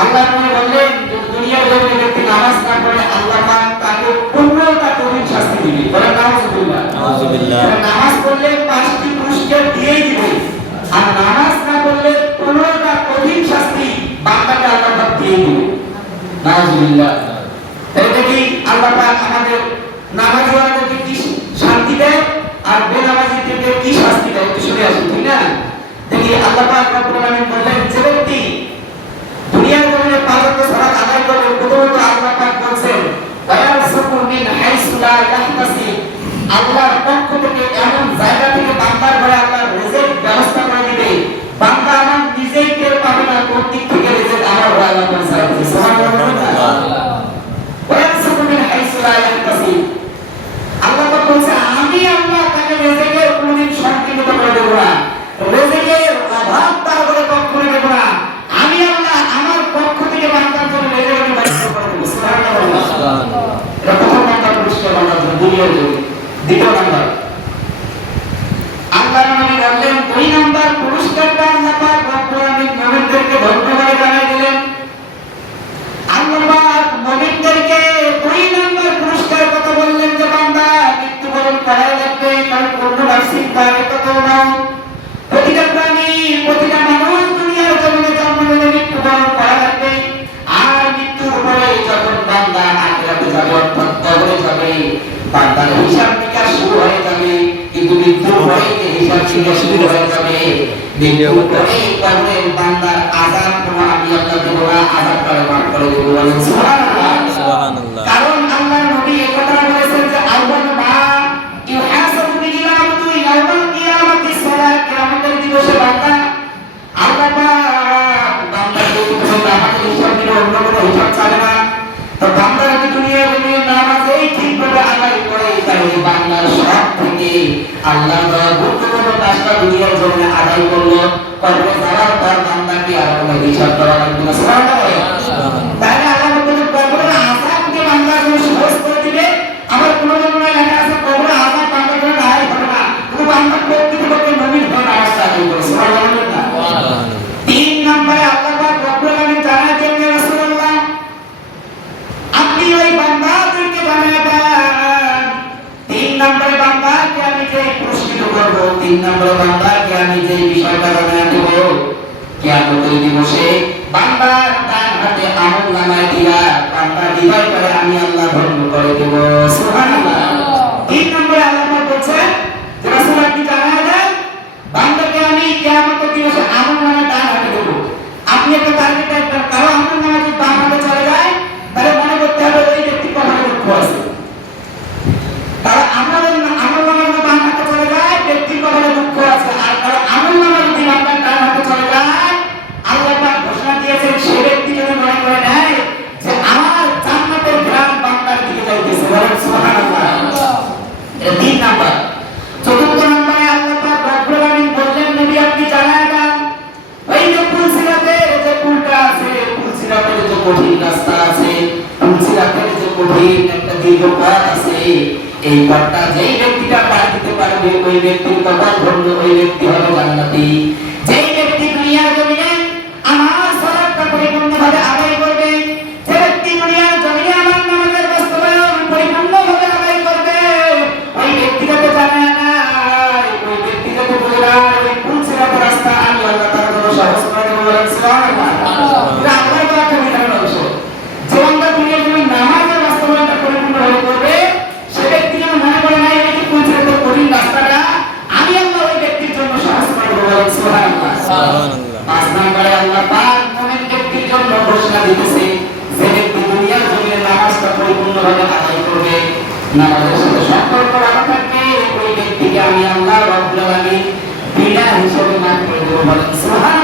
আল্লাহ নবী বললেন দুনিয়ার জমিনে ব্যক্তি নামাজ না পড়ে আল্লাহ পাক তাকে পূর্ণতা কঠিন শাস্তি দিবে। বলেন নাউজুবিল্লাহ। নাউজুবিল্লাহ। নামাজ পড়লে 5টি পুরস্কার দিয়েই দিবে, আর নামাজ না পড়লে পূর্ণতা কঠিন শাস্তি বান্দাকে আল্লাহ পাক দিয়ে দিবে। নাউজুবিল্লাহ। এটা কি আল্লাহ পাক আমাদের নামাজীদেরকে কি শান্তি দেয় আর বেনামাজীদেরকে কি শাস্তি দেয় একটু শুনে আসুন, ঠিক না? দেখি আল্লাহ পাক রব্বুল আলামিন বলেন যে ব্যক্তি দুনিয়ার জমিনে 5 ওয়াক্ত সালাত আদায় করে প্রথমত আল্লাহ পাক বলেন ওয়ায়ারযুকু মিন হাইসু লা ইয়াহতাসিব, আল্লাহর পক্ষ থেকে এমন জায়গা থেকে বান্দার ঘরে আল্লাহ রিজিক ব্যবস্থা করে দিবে, বান্দা আমার নিজেই টের পাবে না কোন দিক থেকে রিজিক আমার ঘরে আল্লাহ পৌঁছায় দিবে। সুবহানাল্লাহ। ওয়ায়ারযুকু মিন হাইসু লা ইয়াহতাসিব, আল্লাহ পাক বলেন আমি আল্লাহ তাকে রিজিকের কোনদিন সংকীর্ণ করে দেব না, রিজিকের অভাব তার ঘরে কখনো দেব না। আমি আল্লাহ আমার পক্ষ থেকে বান্দার জন্য রিজিকের ব্যবস্থা করে দেব। সুবহানাল্লাহ। এটা প্রথম নাম্বার পুরস্কার বান্দার জন্য দুনিয়ার জন্য। দ্বিতীয় নাম্বার আল্লাহ নবী বললেন 2 নাম্বার পুরস্কারটা আল্লাহ পাক রব্বুল আলামিন মুমিনদেরকে ধন্যবাদ জানাই দিলেন। আল্লাহ পাক মুমিনদেরকে 2 নাম্বার পুরস্কার কথা বললেন যে বান্দা মৃত্যুবরণ করাই লাগবে, কারণ কোন নাফসিন যায়কাতুল মাউত, প্রতিটা প্রাণী প্রতিটা মানুষ দুনিয়ার জমিনে জন্ম নিলে মৃত্যুবরণ করা লাগবে। আর মৃত্যুর পরে যখন বান্দা আখিরাতে যাবে অর্থাৎ কবরে যাবে, বান্দার হিসাব নিকাশ শুরু হয়ে যাবে। কিন্তু মৃত্যুর পরে যে হিসাব নিকাশ শুরু হয়ে যাবে, মৃত্যুর পরে কবরের বান্দার আযাব কোনো আমি আল্লাহ দেব না, আযাব করে মাফ করে দেব। বলেন সুবহানাল্লাহ। সুবহানাল্লাহ। কারণ আল্লাহর নবী এই কথাটা বলেছেন যে আউয়াল মা ইউহাসাবু বিল আবদু ইয়াউমাল কিয়ামাতি সালাত, কিয়ামতের দিবসে বান্দা আল্লাহ পাক বান্দাকে প্রথমে আমাদের হিসাব দিলে অন্য কোনো হিসাব চাবে না। তো বান্দা যদি দুনিয়ার জমিনে নামাজেই ঠিকভাবে আদায় করে তাহলে বান্দার সব থেকে আল্লাহ গুরুত্বপূর্ণ কাজটা দুনিয়ার জমিনে আদায় করলো, কবরে যাওয়ার পর বান্দাকে আর কোনো হিসাব দেওয়া লাগবে না। সুবহানাল্লাহ। তাহলে আল্লাহ বলেন কবরের আযাবকে বান্দার জন্য সহজ করে দিবে। আবার কোনো জায়গায় লেখা আছে কবরের আযাব বান্দার জন্য নাই হবে না, কিন্তু বান্দা প্রকৃতপক্ষে মুমিন হয়ে নামাজ আদায় করে। সুবহানাল্লাহ। 3 নম্বরে আল্লাহ পাক রব্বুল আলামিন জানায় দেন ইয়া রাসূলুল্লাহ, আপনি ওই বান্দাদেরকে জানায় দেন 3 নম্বরে বান্দাকে আমি যে পুরস্কৃত করব, 3 নম্বরে বান্দাকে আমি যে বিষয়টা জানায় দেব, কিয়ামতের দিবসে বান্দার ডান হাতে আমলনামায় দিয়া বান্দা হৃদয় করে আমি আল্লাহ ধন্য করে দেব। সুবহানাল্লাহ। 3 নম্বরে আল্লাহ পাক বলেন যে রাসূল আপনি জানায় দেন বান্দাকে আমি কিয়ামতের দিবসে আমলনামায় ডান হাতে দেব। আপনি একটা টার্গেট রাখবেন, কারো আমলনামা যদি বাম হাতে চলে যায় তাহলে মনে করতে হবে ওই ব্যক্তি কখনো দুঃখ আছে। তারা আমলনামা যদি বাম হাতে চলে যায় ব্যক্তি কখনো দুঃখ আছে, আর কারো আমলনামা যদি বান্দার ডান হাতে চলে যায় আল্লাহ পাক ঘোষণা দিয়েছেন সে ব্যক্তি যদি মনে করে নেয় যে আমার জান্নাতের গ্রাম বান্দার দিকে যাইতেছে। বলেন সুবহানাল্লাহ। এটা 3 নাম্বার। 4 নম্বরে আল্লাহ পাক রব্বুল আলামিন বললেন নবী আপনি জানায় দেন ওই যে পুলসিরাতের যে পুলটা আছে, পুলসিরাতের যে কঠিন রাস্তা আছে, পুলসিরাতের যে কঠিন একটা দীর্ঘ পথ আছে, এই পথটা যেই ব্যক্তিটা পার দিতে পারবে ওই ব্যক্তির কপাল ধন্য, ওই ব্যক্তি হবে জান্নাতি। যেই ব্যক্তি দুনিয়ার জমিনে আমার সালাতটা পরিপূর্ণভাবে আদায় করবে, যে ব্যক্তি দুনিয়ার জমিনে আমার নামাজের বাস্তবায়ন পরিপূর্ণভাবে আদায় করবে, ওই ব্যক্তিটাকে জানায় না, ওই ব্যক্তিটাকে বলে না ওই পুলসিরাতের রাস্তা আমি আল্লাহ তাআলা জন্য সহজ করে দেব। বলেন সুবহানাল্লাহ। এটা আল্লাহর দেওয়া একটা বিধানের অংশ। যে বান্দা দুনিয়ার জমিনে নামাজের বাস্তবায়নটা পরিপূর্ণভাবে করবে সে ব্যক্তি যেন মনে করে না এই যে পুলসিরাতের কঠিন রাস্তাটা আমি আল্লাহ ওই ব্যক্তির জন্য সহজ করে দেব। বলেন সুবহানাল্লাহ। সুবহানাল্লাহ। 5 নম্বরে আল্লাহ পাক মুমিন ব্যক্তির জন্য ঘোষণা দিতেছে যে ব্যক্তি দুনিয়ার জমিনে নামাজটা পরিপূর্ণভাবে আদায় করবে, নামাজের সাথে সম্পর্ক রাখা থাকবে, ওই ব্যক্তিকে আমি আল্লাহ রব্বুল আলামিন বিনা হিসাবে মাফ করে দেব। বলেন সুবহানাল্লাহ।